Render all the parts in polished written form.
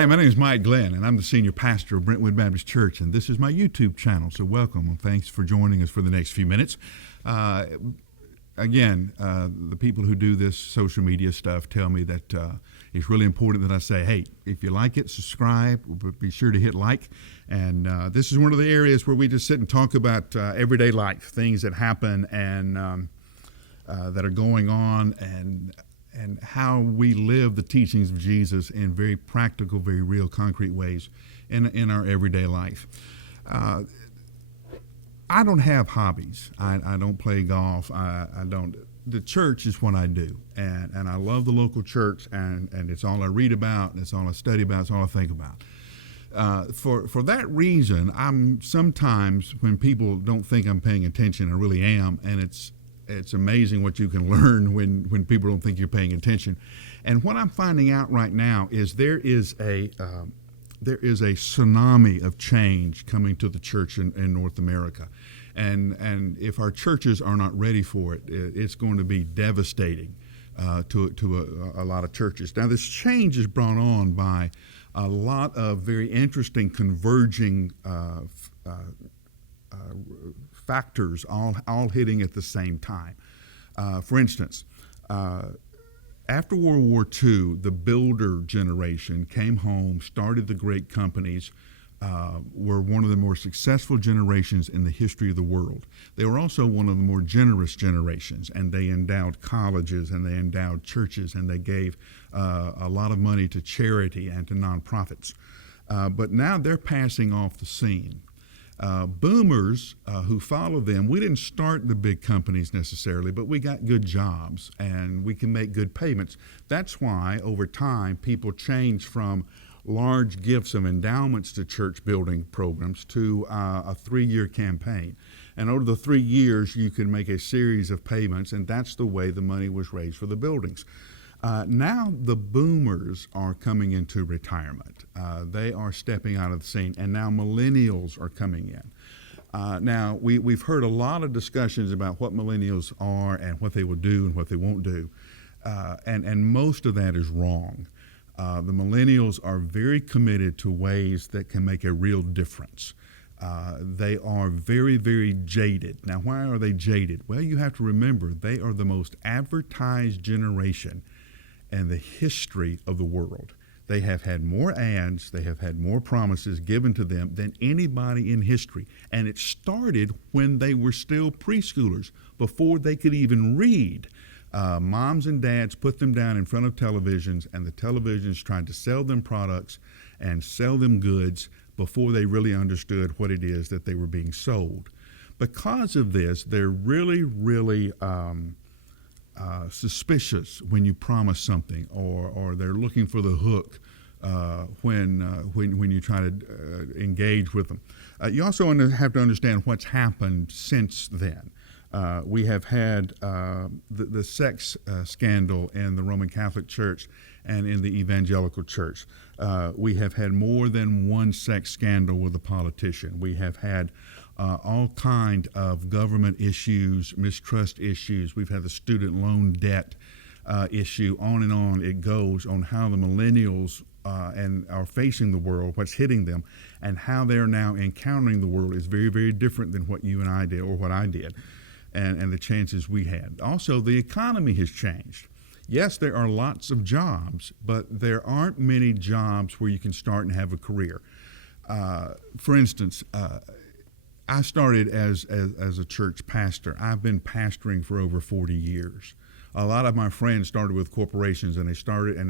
Hi, my name is Mike Glenn, and I'm the senior pastor of Brentwood Baptist Church, and this is my YouTube channel, so welcome, and thanks for joining us for the next few minutes. The people who do this social media stuff tell me that it's really important that I say, hey, if you like it, subscribe, but be sure to hit like. And this is one of the areas where we just sit and talk about everyday life, things that happen and that are going on, and how we live the teachings of Jesus in very practical, very real, concrete ways in our everyday life. I don't have hobbies. I don't play golf. I don't. The church is what I do, and I love the local church, and it's all I read about, and it's all I study about, it's all I think about. For that reason, I'm sometimes, when people don't think I'm paying attention, I really am, and it's amazing what you can learn when people don't think you're paying attention. And what I'm finding out right now is there is a tsunami of change coming to the church in North America. And if our churches are not ready for it, it's going to be devastating to a lot of churches. Now, this change is brought on by a lot of very interesting converging factors all hitting at the same time. For instance, after World War II, the builder generation came home, started the great companies, were one of the more successful generations in the history of the world. They were also one of the more generous generations, and they endowed colleges, and they endowed churches, and they gave a lot of money to charity and to nonprofits. But now they're passing off the scene. Boomers who follow them, we didn't start the big companies necessarily, but we got good jobs and we can make good payments. That's why over time people change from large gifts of endowments to church building programs to a 3-year campaign. And over the 3 years you can make a series of payments, and that's the way the money was raised for the buildings. Now the boomers are coming into retirement. They are stepping out of the scene, and now millennials are coming in. Now, we've heard a lot of discussions about what millennials are and what they will do and what they won't do, and most of that is wrong. The millennials are very committed to ways that can make a real difference. They are very, very jaded. Now, why are they jaded? Well, you have to remember, they are the most advertised generation and the history of the world. They have had more ads, they have had more promises given to them than anybody in history. And it started when they were still preschoolers, before they could even read. Moms and dads put them down in front of televisions, and the televisions tried to sell them products and sell them goods before they really understood what it is that they were being sold. Because of this, they're really, really suspicious when you promise something, or they're looking for the hook when you try to engage with them. You also have to understand what's happened since then. We have had the sex scandal in the Roman Catholic Church and in the Evangelical Church. We have had more than one sex scandal with a politician. We have had all kind of government issues, mistrust issues. We've had the student loan debt issue, on and on it goes, on how the millennials and are facing the world, what's hitting them, and how they're now encountering the world is very, very different than what you and I did, or what I did, and the chances we had. Also, the economy has changed. Yes, there are lots of jobs, but there aren't many jobs where you can start and have a career. For instance, I started as a church pastor. I've been pastoring for over 40 years. A lot of my friends started with corporations, and they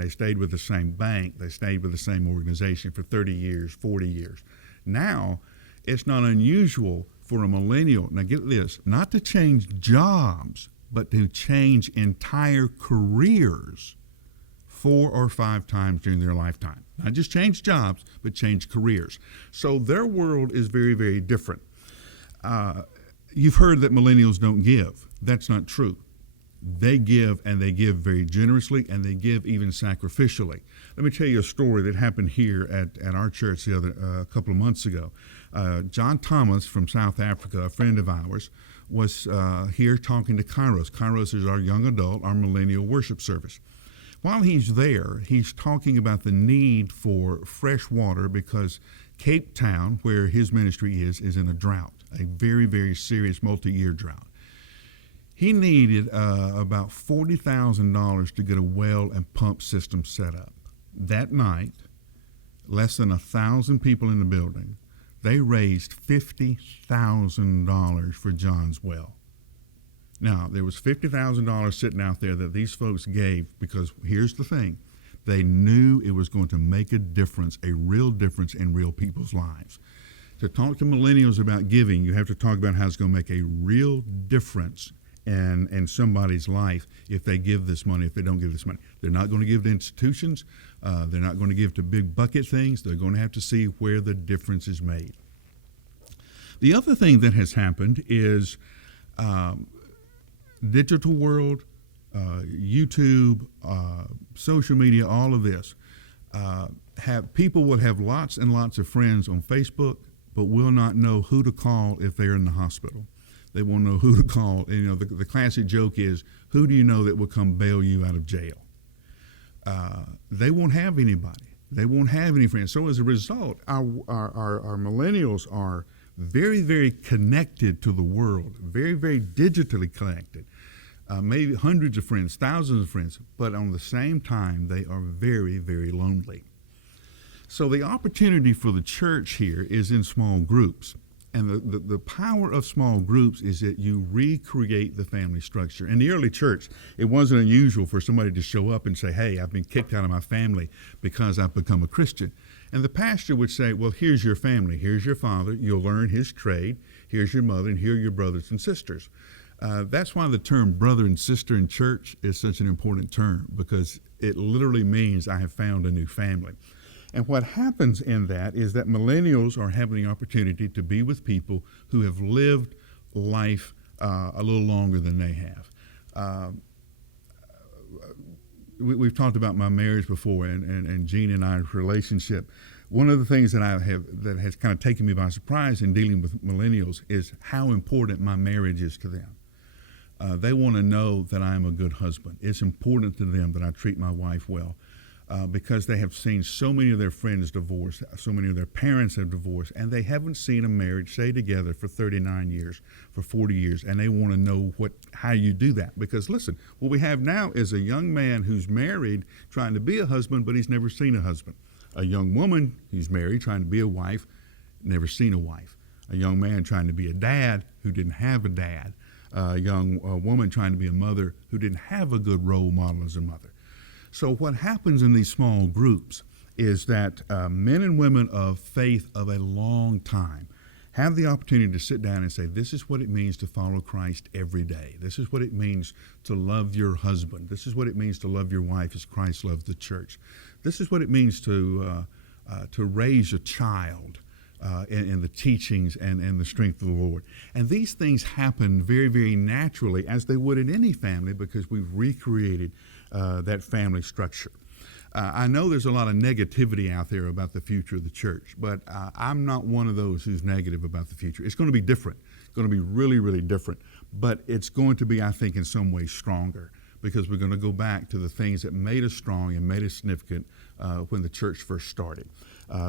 stayed with the same bank. They stayed with the same organization for 30 years, 40 years. Now, it's not unusual for a millennial, now get this, not to change jobs, but to change entire careers 4 or 5 times during their lifetime. Not just change jobs, but change careers. So their world is very, very different. You've heard that millennials don't give. That's not true. They give, and they give very generously, and they give even sacrificially. Let me tell you a story that happened here at our church a couple of months ago. John Thomas from South Africa, a friend of ours, was here talking to Kairos. Kairos is our young adult, our millennial worship service. While he's there, he's talking about the need for fresh water because Cape Town, where his ministry is in a drought, a very, very serious multi-year drought. He needed about $40,000 to get a well and pump system set up. That night, less than 1,000 people in the building, they raised $50,000 for John's well. Now, there was $50,000 sitting out there that these folks gave because here's the thing. They knew it was going to make a difference, a real difference in real people's lives. To talk to millennials about giving, you have to talk about how it's going to make a real difference in somebody's life if they give this money, if they don't give this money. They're not going to give to institutions. They're not going to give to big bucket things. They're going to have to see where the difference is made. The other thing that has happened is digital world, YouTube, social media, all of this. People will have lots and lots of friends on Facebook, but will not know who to call if they're in the hospital. They won't know who to call. You know, the classic joke is, who do you know that will come bail you out of jail? They won't have anybody. They won't have any friends. So as a result, our millennials are very, very connected to the world, very, very digitally connected. Maybe hundreds of friends, thousands of friends, but on the same time, they are very, very lonely. So the opportunity for the church here is in small groups. And the power of small groups is that you recreate the family structure. In the early church, it wasn't unusual for somebody to show up and say, hey, I've been kicked out of my family because I've become a Christian. And the pastor would say, well, here's your family. Here's your father. You'll learn his trade. Here's your mother, and here are your brothers and sisters. That's why the term brother and sister in church is such an important term, because it literally means I have found a new family. And what happens in that is that millennials are having the opportunity to be with people who have lived life a little longer than they have. We've talked about my marriage before, and Jean and I's relationship. One of the things that has kind of taken me by surprise in dealing with millennials is how important my marriage is to them. They want to know that I am a good husband. It's important to them that I treat my wife well. Because they have seen so many of their friends divorce, so many of their parents have divorced, and they haven't seen a marriage stay together for 39 years, for 40 years, and they want to know how you do that. Because listen, what we have now is a young man who's married trying to be a husband, but he's never seen a husband. A young woman who's married trying to be a wife, never seen a wife. A young man trying to be a dad who didn't have a dad. A young woman trying to be a mother who didn't have a good role model as a mother. So what happens in these small groups is that men and women of faith of a long time have the opportunity to sit down and say, this is what it means to follow Christ every day. This is what it means to love your husband. This is what it means to love your wife as Christ loved the church. This is what it means to raise a child in the teachings and the strength of the Lord. And these things happen very, very naturally, as they would in any family, because we've recreated that family structure. I know there's a lot of negativity out there about the future of the church, but I'm not one of those who's negative about the future. It's going to be different. It's going to be really, really different. But it's going to be, I think, in some ways stronger, because we're going to go back to the things that made us strong and made us significant when the church first started.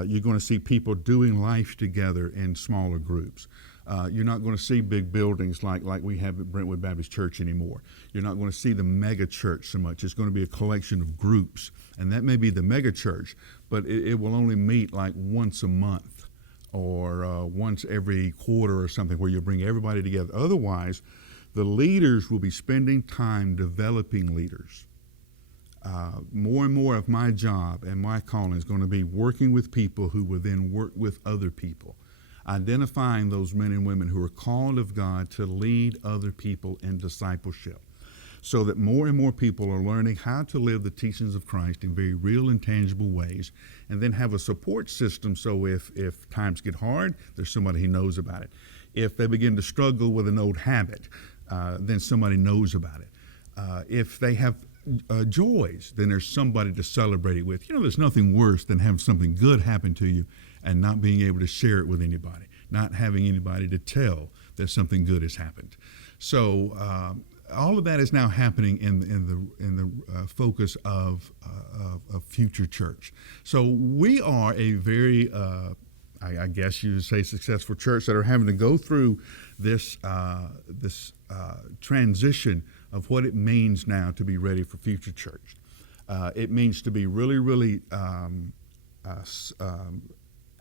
You're going to see people doing life together in smaller groups. You're not going to see big buildings like we have at Brentwood Baptist Church anymore. You're not going to see the mega church so much. It's going to be a collection of groups, and that may be the mega church, but it will only meet like once a month or once every quarter or something, where you bring everybody together. Otherwise, the leaders will be spending time developing leaders. More and more of my job and my calling is going to be working with people who will then work with other people, identifying those men and women who are called of God to lead other people in discipleship, so that more and more people are learning how to live the teachings of Christ in very real and tangible ways, and then have a support system so if times get hard, there's somebody who knows about it. If they begin to struggle with an old habit, then somebody knows about it. If they have joys, then there's somebody to celebrate it with. You know, there's nothing worse than having something good happen to you and not being able to share it with anybody, not having anybody to tell that something good has happened. So all of that is now happening in the focus of future church. So we are a very I guess you would say successful church that are having to go through this transition of what it means now to be ready for future church. It means to be really, really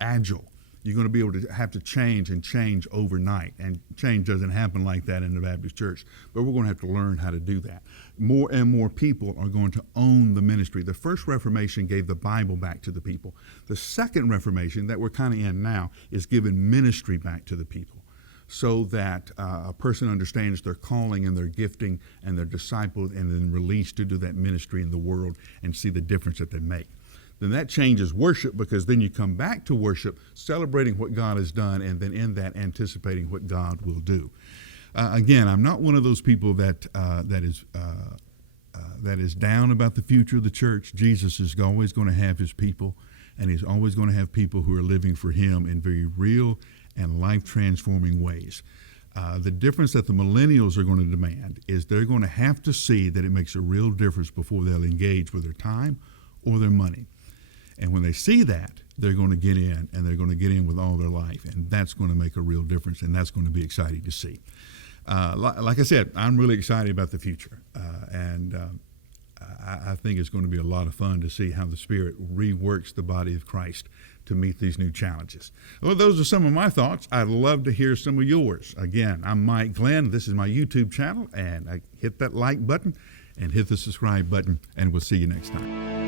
agile. You're going to be able to have to change overnight, and change doesn't happen like that in the Baptist church, but we're going to have to learn how to do that. More and more people are going to own the ministry. The first Reformation gave the Bible back to the people. The second Reformation that we're kind of in now is giving ministry back to the people, so that a person understands their calling and their gifting, and they're discipled and then released to do that ministry in the world and see the difference that they make. Then that changes worship, because then you come back to worship celebrating what God has done, and then in that anticipating what God will do. Again, I'm not one of those people that is down about the future of the church. Jesus is always going to have his people, and he's always going to have people who are living for him in very real and life-transforming ways. The difference that the millennials are going to demand is they're going to have to see that it makes a real difference before they'll engage with their time or their money. And when they see that, they're going to get in, and they're going to get in with all their life, and that's going to make a real difference, and that's going to be exciting to see. Like I said, I'm really excited about the future, and I think it's going to be a lot of fun to see how the Spirit reworks the body of Christ to meet these new challenges. Well, those are some of my thoughts. I'd love to hear some of yours. Again, I'm Mike Glenn. This is my YouTube channel, and hit that like button and hit the subscribe button, and we'll see you next time.